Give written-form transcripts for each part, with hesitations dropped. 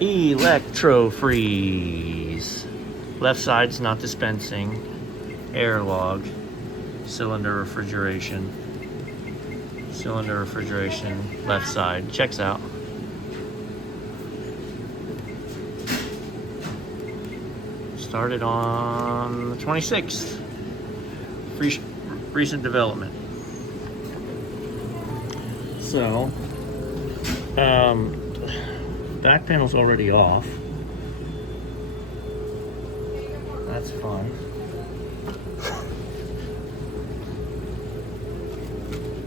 Electrofreeze. Left side's not dispensing. Air log. Cylinder refrigeration. Cylinder refrigeration. Left side. Checks out. Started on the 26th. Recent development. So, back panel's already off. That's fun.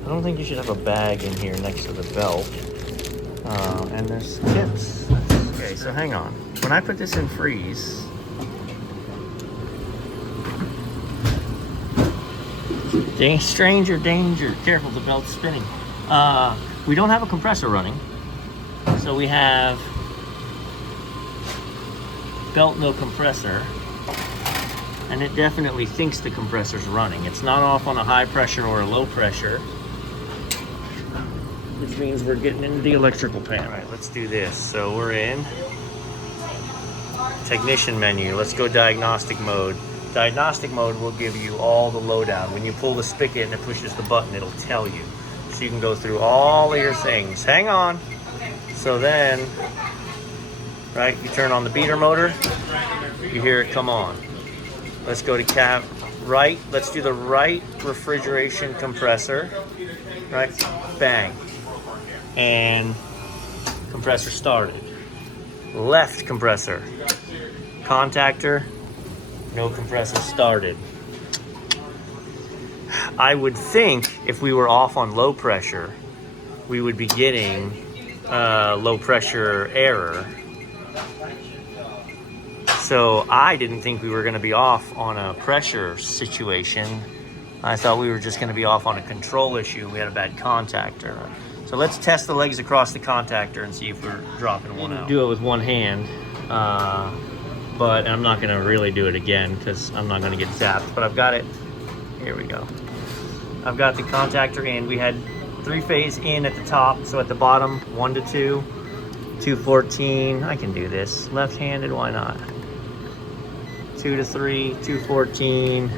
I don't think you should have a bag in here next to the belt. And there's tips. Okay, so hang on. When I put this in freeze, stranger danger. Careful, the belt's spinning. We don't have a compressor running. So we have belt no compressor. And it definitely thinks the compressor's running. It's not off on a high pressure or a low pressure, which means we're getting into the electrical pan. All right, let's do this. So we're in technician menu. Let's go diagnostic mode. Diagnostic mode will give you all the lowdown. When you pull the spigot and it pushes the button, it'll tell you. So you can go through all of your things. Hang on. So then, right, you turn on the beater motor, you hear it come on. Let's go to cab right. Let's do the right refrigeration compressor. Right, bang. And compressor started. Left compressor. Contactor. No compressor started. I would think if we were off on low pressure, we would be getting low pressure error. So I didn't think we were going to be off on a pressure situation. I thought we were just going to be off on a control issue. We had a bad contactor. So let's test the legs across the contactor and see if we're dropping one out. Do it with one hand. But I'm not gonna really do it again because I'm not gonna get zapped, but I've got it. Here we go. I've got the contactor in. We had 3-phase in at the top, so at the bottom, 1 to 2, 214. I can do this. Left-handed, why not? 2 to 3, 214.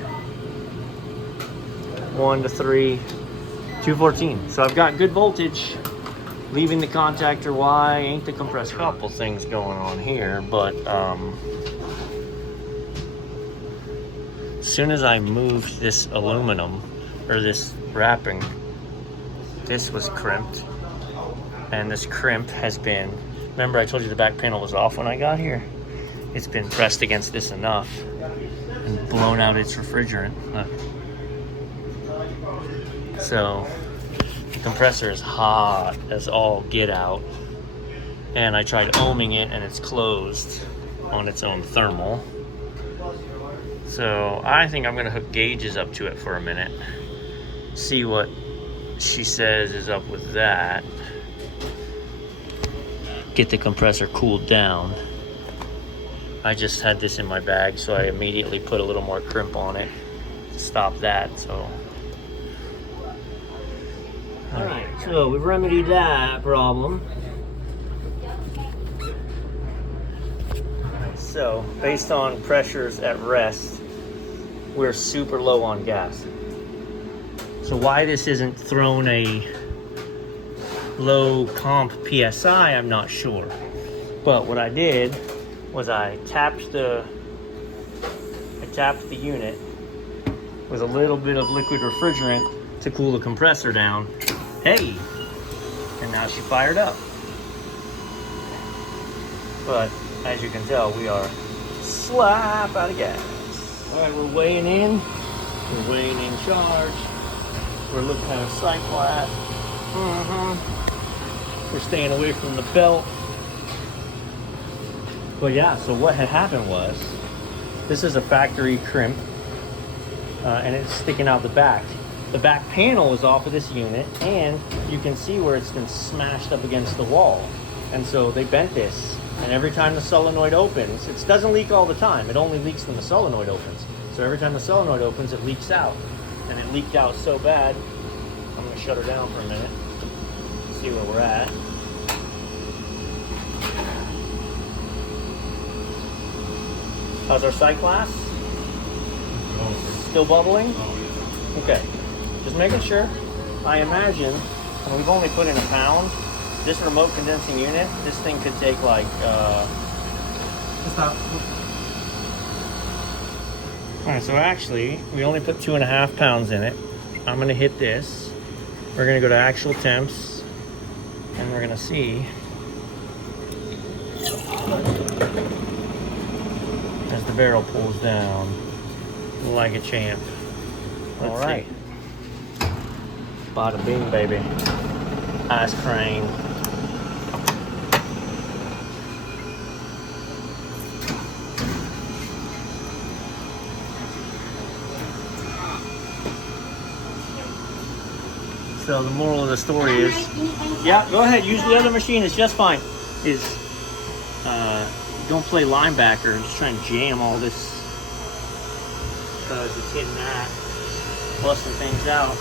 1 to 3, 214. So I've got good voltage. Leaving the contactor, why ain't the compressor? A couple things going on here, but as soon as I moved this aluminum, or this wrapping, this was crimped. And this crimp has been, remember I told you the back panel was off when I got here? It's been pressed against this enough and blown out its refrigerant. Look. So, the compressor is hot as all get out. And I tried ohming it and it's closed on its own thermal. So I think I'm gonna hook gauges up to it for a minute. See what she says is up with that. Get the compressor cooled down. I just had this in my bag, so I immediately put a little more crimp on it to stop that, so. All right, so we've remedied that problem. So, based on pressures at rest, we're super low on gas. So why this isn't thrown a low comp PSI, I'm not sure. But what I did was I tapped the unit with a little bit of liquid refrigerant to cool the compressor down. Hey, and now she fired up. But as you can tell, we are slap out of gas. All right, we're weighing in. We're weighing in charge. We're looking kind of cyclat. We're staying away from the belt. But yeah, so what had happened was, this is a factory crimp, and it's sticking out the back. The back panel is off of this unit, and you can see where it's been smashed up against the wall. And so they bent this, and every time the solenoid opens, it doesn't leak all the time, it only leaks when the solenoid opens. So every time the solenoid opens, it leaks out. And it leaked out so bad, I'm gonna shut her down for a minute, see where we're at. How's our sight glass? Still bubbling? Okay. Just making sure. I imagine, and we've only put in a pound, this remote condensing unit, this thing could take like, Alright, so actually, we only put 2.5 pounds in it. I'm gonna hit this. We're gonna go to actual temps, and we're gonna see as the barrel pulls down like a champ. All right. Bada bing, baby. Ice cream. So the moral of the story is, yeah, go ahead, use the other machine, it's just fine. Don't play linebacker and just try and jam all this because it's hitting that, busting things out.